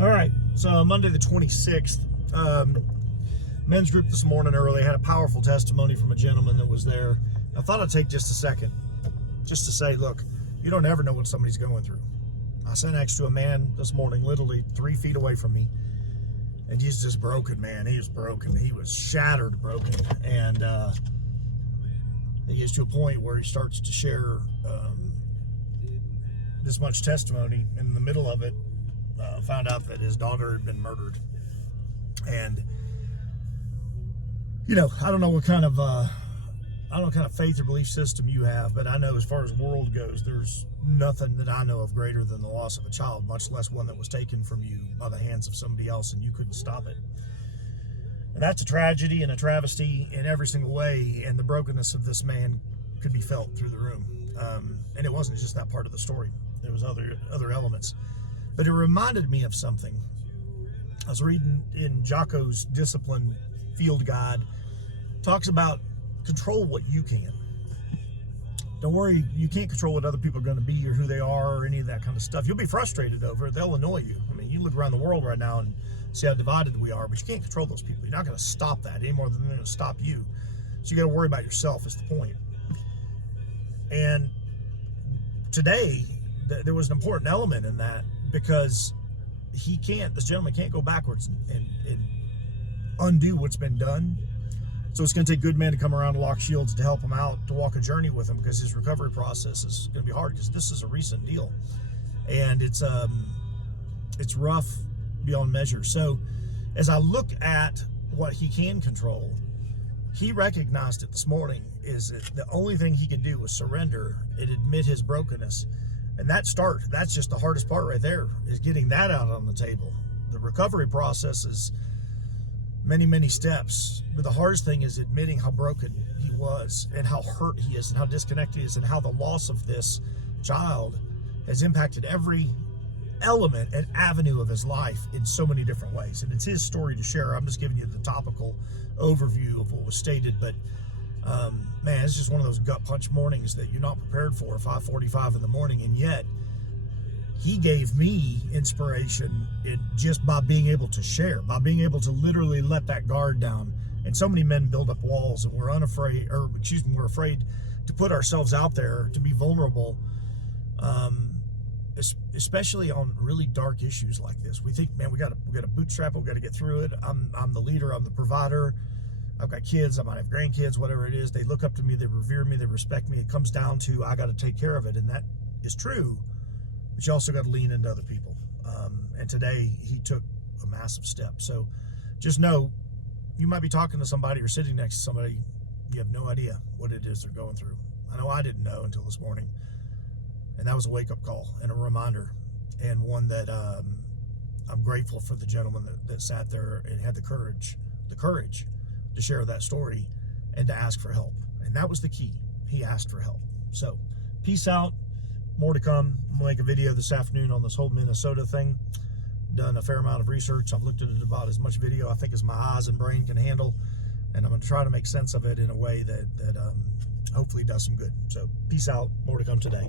All right, so Monday the 26th, men's group this morning early had a powerful testimony from a gentleman that was there. I thought I'd take just a second just to say, look, you don't ever know what somebody's going through. I sat next to a man this morning, literally 3 feet away from me, and he's just broken, man. He was broken. He was shattered broken. And he gets to a point where he starts to share this much testimony. In the middle of it, found out that his daughter had been murdered. And, you know, I don't know what kind of faith or belief system you have, but I know as far as world goes, there's nothing that I know of greater than the loss of a child, much less one that was taken from you by the hands of somebody else and you couldn't stop it. And that's a tragedy and a travesty in every single way, and the brokenness of this man could be felt through the room. And it wasn't just that part of the story. There was other elements. But it reminded me of something. I was reading in Jocko's Discipline Field Guide. Talks about control what you can. Don't worry, you can't control what other people are going to be or who they are or any of that kind of stuff. You'll be frustrated over it. They'll annoy you. I mean, you look around the world right now and see how divided we are, but you can't control those people. You're not going to stop that any more than they're going to stop you. So you got to worry about yourself is the point. And today, there was an important element in that, because this gentleman can't go backwards and undo what's been done. So it's going to take good men to come around to lock shields to help him out, to walk a journey with him, because his recovery process is going to be hard, because this is a recent deal. And it's rough beyond measure. So as I look at what he can control, he recognized it this morning, is that the only thing he could do was surrender and admit his brokenness. And that's just the hardest part right there, is getting that out on the table. The recovery process is many, many steps. But the hardest thing is admitting how broken he was and how hurt he is and how disconnected he is and how the loss of this child has impacted every element and avenue of his life in so many different ways. And it's his story to share. I'm just giving you the topical overview of what was stated. But man, it's just one of those gut punch mornings that you're not prepared for, 5:45 in the morning. And yet he gave me inspiration just by being able to share, by being able to literally let that guard down. And so many men build up walls, and we're afraid to put ourselves out there, to be vulnerable, especially on really dark issues like this. We think, man, we got to bootstrap it, we got to get through it. I'm the leader, I'm the provider. I've got kids, I might have grandkids, whatever it is. They look up to me, they revere me, they respect me. It comes down to, I got to take care of it. And that is true, but you also got to lean into other people. And today he took a massive step. So just know, you might be talking to somebody or sitting next to somebody, you have no idea what it is they're going through. I know I didn't know until this morning. And that was a wake-up call and a reminder, and one that I'm grateful for the gentleman that sat there and had the courage to share that story and to ask for help. And that was the key. He asked for help. So peace out. More to come. I'm gonna make a video this afternoon on this whole Minnesota thing. Done a fair amount of research. I've looked at it about as much video I think as my eyes and brain can handle, and I'm gonna try to make sense of it in a way that hopefully does some good. So peace out. More to come today.